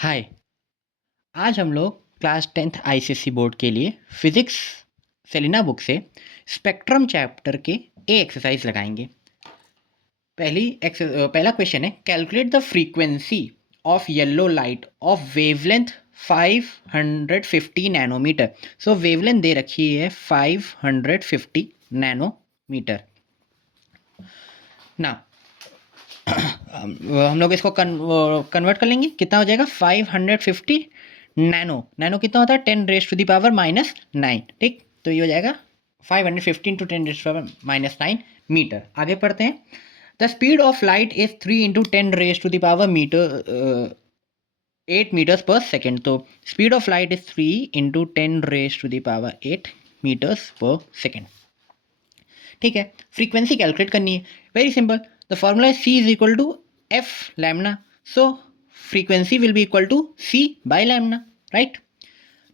हाय। आज हम लोग क्लास 10th आईसीएसई बोर्ड के लिए फिजिक्स सेलिना बुक से स्पेक्ट्रम चैप्टर के ए एक्सरसाइज लगाएंगे। पहला क्वेश्चन है, calculate the frequency of yellow light of wavelength 550 nanometre. So wavelength दे रखी है 550 नैनोमीटर ना। हम लोग इसको कन्वर्ट कर लेंगे, कितना हो जाएगा 550 नैनो। नैनो कितना होता है 10⁻⁻9। ठीक, तो ये हो जाएगा 515 × 10⁻⁻9 मीटर। आगे पढ़ते हैं। The speed of light is 3 × 10⁻⁻ 8 metres per second. तो speed of light is 3 × 10⁻8 metres per second. ठीक है, फ्रीक्वेंसी कैलकुलेट करनी है। Very simple, the formula is c is equal to f lambda. So frequency will be equal to c by lambda, right.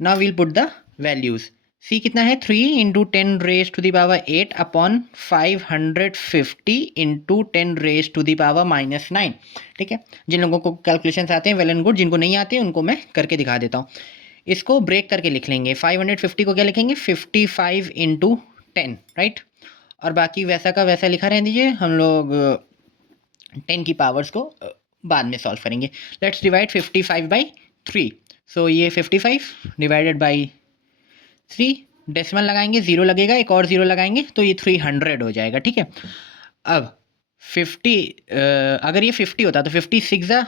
Now we'll put the values. C कितना है 3 × 10⁻8 upon 550 × 10⁻⁻9। ठीक है, जिन लोगों को कैलकुलेशन आते हैं वेल एंड गुड, जिनको नहीं आते उनको मैं करके दिखा देता हूँ। इसको ब्रेक करके लिख लेंगे। 550 को क्या लिखेंगे 55 × 10, राइट। और बाकी वैसा का वैसा लिखा रहने दीजिए, हम लोग 10 की पावर्स को बाद में सॉल्व करेंगे। Let's divide 55 by 3। सो ये 55 डिवाइडेड बाई 3, डेसिमल लगाएंगे, 0 लगेगा, एक और 0 लगाएंगे तो ये 300 हो जाएगा। ठीक है, अब 50 अगर ये 50 होता तो 56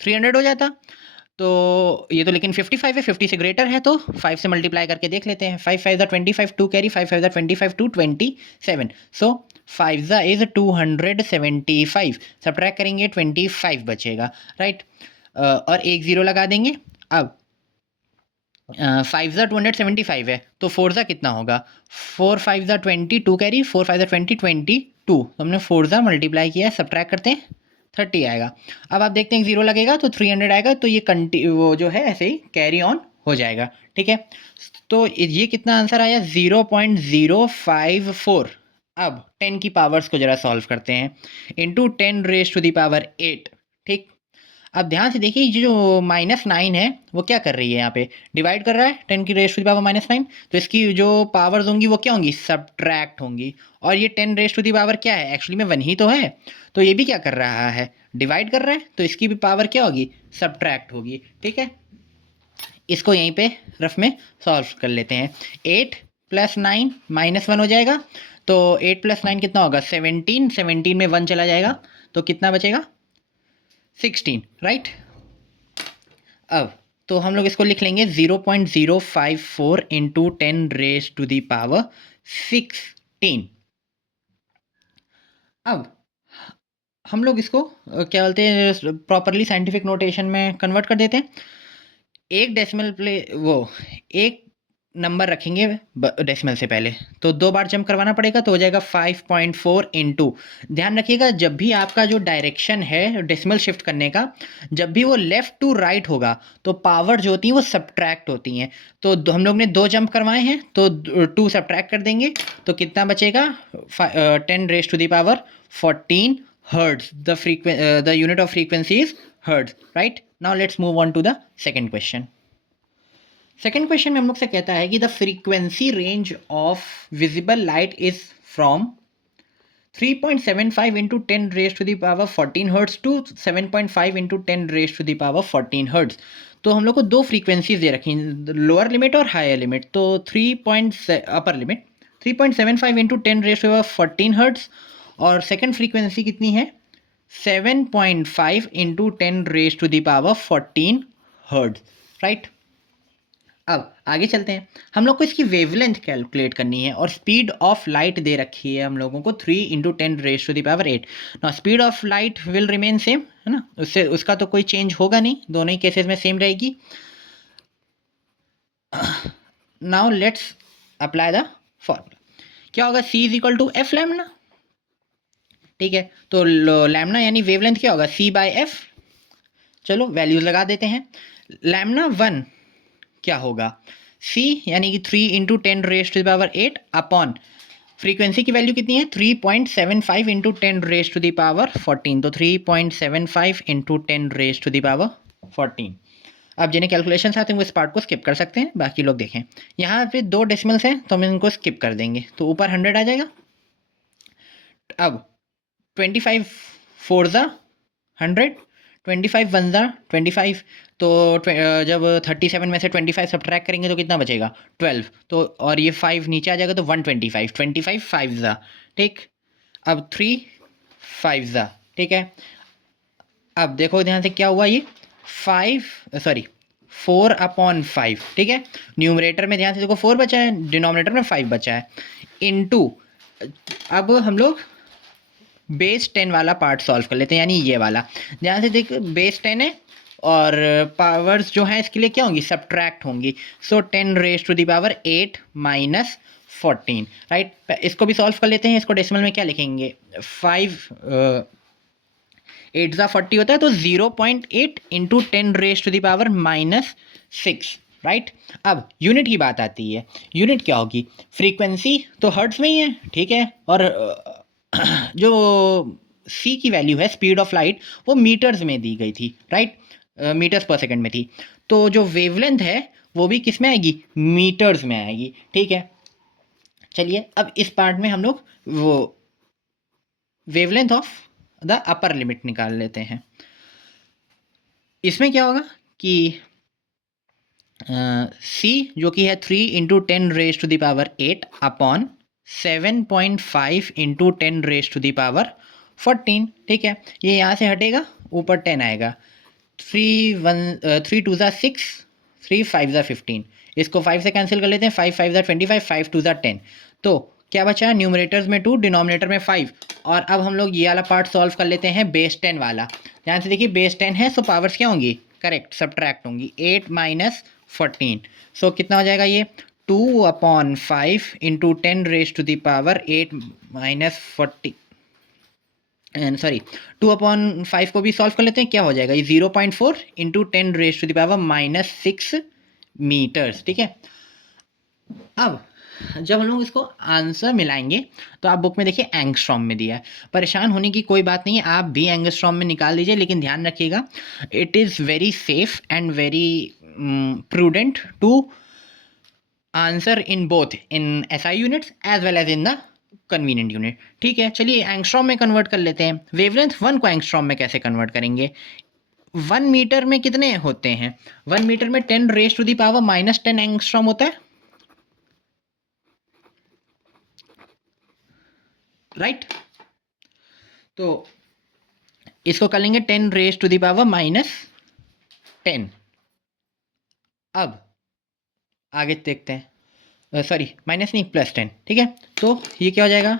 300 हो जाता। तो ये तो लेकिन 55 है, 50 से ग्रेटर है, तो 5 से मल्टीप्लाई करके देख लेते हैं। 5 5 25, 2 कैरी, 5 5 25, 2 27। So 5 is 275। सब्ट्रैक्ट करेंगे 25 बचेगा, राइट। और एक जीरो लगा देंगे। अब 5 275 है, तो 4 कितना होगा 4 5 20, 2 कैरी, 4 5 20, 22। तो हमने 4 मल्टीप्लाई किया है, सब्ट्रैक्ट करते हैं 30 आएगा। अब आप देखते हैं 0 लगेगा तो 300 आएगा, तो ये वो जो है ऐसे ही कैरी ऑन हो जाएगा। ठीक है, तो ये कितना आंसर आया 0.054। अब 10 की पावर्स को जरा सॉल्व करते हैं, इंटू 10⁻8। ठीक, अब ध्यान से देखिए, ये जो -9 है वो क्या कर रही है, यहाँ पे डिवाइड कर रहा है 10⁻⁻9। तो इसकी जो पावर्स होंगी वो क्या होंगी, सब्ट्रैक्ट होंगी। और ये 10⁻⁻ क्या है, एक्चुअली में 1 ही तो है। तो ये भी क्या कर रहा है, डिवाइड कर रहा है, तो इसकी भी पावर क्या होगी, सब्ट्रैक्ट होगी। ठीक है, इसको यहीं पे रफ में सॉल्व कर लेते हैं। 8 + 9 -1 हो जाएगा। तो 8 + 9 कितना होगा 17। 17 में 1 चला जाएगा, तो कितना बचेगा 16, राइट। अब तो हम लोग इसको लिख लेंगे 0.054 × 10⁻16। अब हम लोग इसको क्या बोलते हैं, प्रॉपरली साइंटिफिक नोटेशन में कन्वर्ट कर देते हैं। एक डेसिमल एक नंबर रखेंगे डेसिमल से पहले, तो 2 बार जंप करवाना पड़ेगा, तो हो जाएगा 5.4 इंटू। ध्यान रखिएगा, जब भी आपका जो डायरेक्शन है डेसिमल शिफ्ट करने का, जब भी वो लेफ्ट टू राइट होगा, तो पावर जो होती है वो सब्ट्रैक्ट होती हैं। तो हम लोग ने 2 जंप करवाए हैं, तो 2 सब्ट्रैक्ट कर देंगे, तो कितना बचेगा 10⁻14 hertz. The unit of frequency is hertz, right. Now let's move on to the second question. Second question में हम लोग से कहता है कि the frequency range of visible light is from 3.75 × 10⁻14 hertz to 7.5 × 10⁻14 hertz. तो हम लोग को 2 फ्रीक्वेंसीज दे रखी हैं, लोअर लिमिट और हायर लिमिट। तो अपर लिमिट 3.75 × 10⁻14 हर्ट्ज, और सेकेंड फ्रीक्वेंसी कितनी है 7.5 × 10⁻14 हर्ट्ज, राइट। अब आगे चलते हैं, हम लोग को इसकी वेवलेंथ कैलकुलेट करनी है, और स्पीड ऑफ लाइट दे रखी है हम लोगों को 3 × 10⁻8। ना speed of light will remain same, है ना, उसका तो कोई चेंज होगा नहीं, दोनों ही केसेस में सेम रहेगी। Now let's apply the formula. क्या होगा C is equal to f lambda. ठीक है, तो लैम्ना यानी वेवलेंथ क्या होगा C/F। चलो वैल्यूज लगा देते हैं। लैम्ना 1 क्या होगा C यानी कि 3 × 10⁻8 अपॉन फ्रीक्वेंसी की वैल्यू कितनी है 3.75 × 10⁻14। तो 3.75 × 10⁻14 14। अब जिन्हें कैलकुलेशन आते हैं वो इस पार्ट को स्किप कर सकते हैं, बाकी लोग देखें। यहाँ पे 2 डेसिमल्स हैं तो हम इनको स्किप कर देंगे, तो ऊपर 100 आ जाएगा। अब 25 4 ज़ा 100, 25 1 ज़ा 25, तो जब 37 में से 25 सब्ट्रैक्ट करेंगे तो कितना बचेगा 12, तो और ये 5 नीचे आ जाएगा तो 125, 25 5 ज़ा, ठीक। अब 3 5 ज़ा, ठीक है। अब देखो ध्यान से क्या हुआ, ये 4/5, ठीक है। न्यूमरेटर में ध्यान से देखो 4 बचा है, डिनोमिनेटर में 5 बचा है, इनटू अब हम लोग बेस 10 वाला पार्ट सॉल्व कर लेते हैं, यानी ये वाला। ध्यान से देख, बेस 10 है और पावर्स जो हैं इसके लिए क्या होंगी, सब्ट्रैक्ट होंगी। So 10 raise to the power 8 minus 14, right. इसको भी सॉल्व कर लेते हैं। इसको डेसिमल में क्या लिखेंगे, 5 8 ज़ा 40 होता है, तो 0.8 into 10 raise to the power minus 6, right. अब यूनिट की बात आती है, यूनिट क्या होगी, फ्रीक्वेंसी तो हर्ट्ज में ही है, ठीक है, और जो सी की वैल्यू है, स्पीड ऑफ लाइट, वो मीटर्स में दी गई थी, राइट, मीटर्स पर सेकंड में थी। तो जो वेवलेंथ है वो भी किस में आएगी, मीटर्स में आएगी, ठीक है। चलिए अब इस पार्ट में हम लोग वो wavelength of the upper limit निकाल लेते हैं। इसमें क्या होगा कि सी जो कि है 3 into 10 raise to the power 8 upon 7.5 into 10 raise to the power 14, ठीक है। ये यहाँ से हटेगा, ऊपर 10 आएगा, 3 2 ज़ा 6, 3 5 ज़ा 15, इसको 5 से कैंसिल कर लेते हैं, 5 5 ज़ा 25, 5 2 ज़ा 10, तो क्या बचा, न्यूमरेटर्स में 2, डिनोमिनेटर में 5। और अब हम लोग ये वाला पार्ट सॉल्व कर लेते हैं, बेस 10 वाला। ध्यान से देखिए, बेस 10 है, सो पावर्स क्या होंगी, करेक्ट, सब्ट्रैक्ट होंगी, 8 माइनस 14, सो कितना हो जाएगा ये, 2/5 into 10 raise to the power 8 minus 40, sorry 2/5 को भी सॉल्व कर लेते हैं, क्या हो जाएगा ये 0.4 into 10 raise to the power minus 6 metres, ठीक है। अब जब हम लोग इसको आंसर मिलाएंगे तो आप बुक में देखिए एंगस्ट्रॉम में दिया है, परेशान होने की कोई बात नहीं है, आप भी एंगस्ट्रॉम में निकाल लीजिए, लेकिन ध्यान रखिएगा it is very safe and very prudent to answer in both in SI units as well as in the convenient unit, ठीक है। चलिए एंगस्ट्रॉम में कन्वर्ट कर लेते हैं। वेवलेंथ 1 को एंगस्ट्रॉम में कैसे कन्वर्ट करेंगे, 1 मीटर में कितने होते हैं, 1 मीटर में 10 raise to the power minus 10 angstrom होता है, राइट। तो इसको कर लेंगे 10 raise to the power minus 10। अब आगे देखते हैं, सॉरी माइनस नहीं, प्लस 10, ठीक है। तो ये क्या हो जाएगा,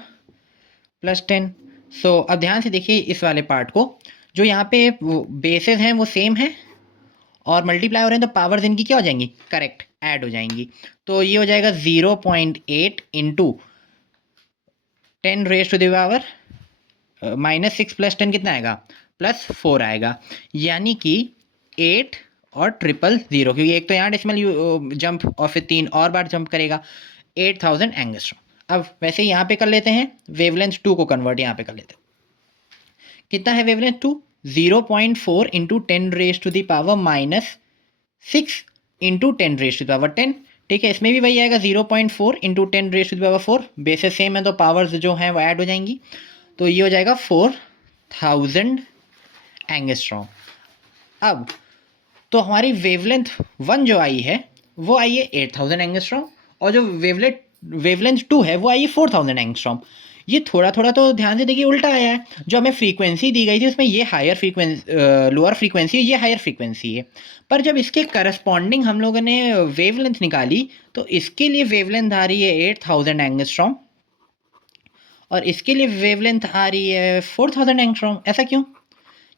प्लस 10। सो अब ध्यान से देखिए इस वाले पार्ट को, जो यहाँ पे बेसेस हैं वो सेम है और मल्टीप्लाई हो रहे हैं, तो पावर्स इनकी क्या हो जाएंगी, करेक्ट, ऐड हो जाएंगी। तो ये हो जाएगा 0.8 into 10 raise to the power minus 6 plus 10 कितना आएगा, +4 आएगा, यानी कि 8 और 000, क्योंकि एक तो यहाँ डेसिमल जंप और फिर 3 और बार जंप करेगा, 8000 एंगस्ट्रॉम। अब वैसे ही यहाँ पे कर लेते हैं, वेवलेंथ 2 को कन्वर्ट यहाँ पे कर लेते हैं। कितना है wavelength 2, 0.4 into 10 raise to the power minus 6 into 10 raise to the power 10, ठीक है। इसमें भी वही आएगा 0.4 into 10 raise to the power 4, basis same है तो पावर्स जो हैं वो ऐड हो जाएंगी, तो ये हो जाएगा 4000 एंगस्ट्रॉम। अब तो हमारी वेवलेंथ 1 जो आई है वो आई है 8000 एंगस्ट्रॉम, और जो वेवलेंथ 2 है वो आई है 4000 एंगस्ट्रॉम। ये थोड़ा थोड़ा तो ध्यान से देखिए उल्टा आया है, जो हमें फ्रीक्वेंसी दी गई थी उसमें ये हायर फ्रीक्वेंसी, लोअर फ्रीक्वेंसी, ये हायर फ्रीक्वेंसी है, पर जब इसके करस्पॉन्डिंग हम लोगों ने वेवलेंथ निकाली तो इसके लिए वेवलेंथ आ रही है 8000 एंगस्ट्रॉम और इसके लिए वेवलेंथ आ रही है 4000 एंगस्ट्रॉम। ऐसा क्यों,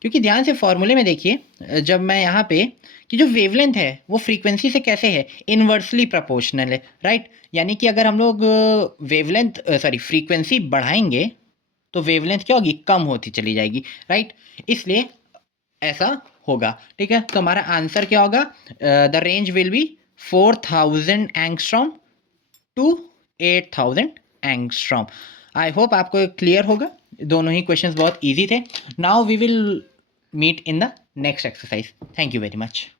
क्योंकि ध्यान से फॉर्मूले में देखिए, जब मैं यहाँ पे कि जो वेवलेंथ है वो फ्रीक्वेंसी से कैसे है, इन्वर्सली प्रोपोर्शनल है, राइट। यानी कि अगर हम लोग वेवलेंथ सॉरी फ्रीक्वेंसी बढ़ाएंगे तो वेवलेंथ क्या होगी, कम होती चली जाएगी, राइट। इसलिए ऐसा होगा, ठीक है। तो हमारा आंसर क्या होगा, the range will be 4000 angstrom to 8000 angstrom. I hope आपको क्लियर होगा, दोनों ही क्वेश्चंस बहुत इजी थे। Now we will meet in the next exercise. Thank you very much.